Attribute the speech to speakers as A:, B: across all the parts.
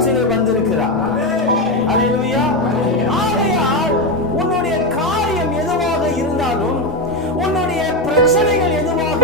A: உலகத்திலே வந்திருக்கிறார். ஆகையால் உன்னுடைய காரியம் எதுவாக இருந்தாலும் உன்னுடைய பிரச்சனைகள் எதுவாக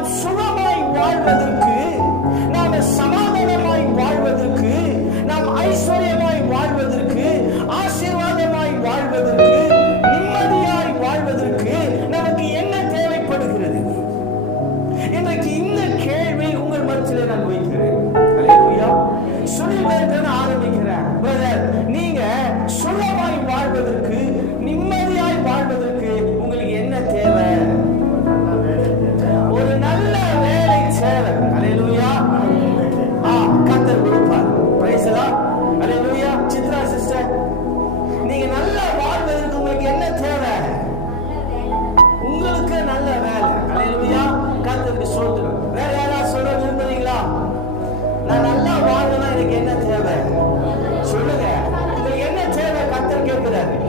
A: நாம் சுகமாய் வாழ்வதற்கு நாம் சமாதானமாய் வாழ்வதற்கு நாம் ஐஸ்வர்யமாய் வாழ்வதற்கு ஆசீர்வாதமாய் வாழ்வதற்கு நிம்மதியாய் வாழ்வதற்கு நமக்கு என்ன தேவைப்படுகிறது? இன்றைக்கு இந்த கேள்வி உங்கள் மனசிலே நான் வைக்கிறேன். சுனில் தலைவர் அலையலூயா ஆ கத்தர் கொடுப்பார். பிரைஸ்லா அலையலூயா சித்ரா சிஸ்டர் நீங்க நல்லா வாழ்வதற்கு உங்களுக்கு என்ன தேவை? உங்களுக்கு நல்ல வேலை. அலையலூயா கத்தருக்கு சொல்லுங்க வேற யாராவது சொல்ல நான் நல்லா வாழணும்னா எனக்கு என்ன தேவை? சொல்லுங்க. உங்களுக்கு என்ன தேவை? கத்தர் கேட்கிறாரு.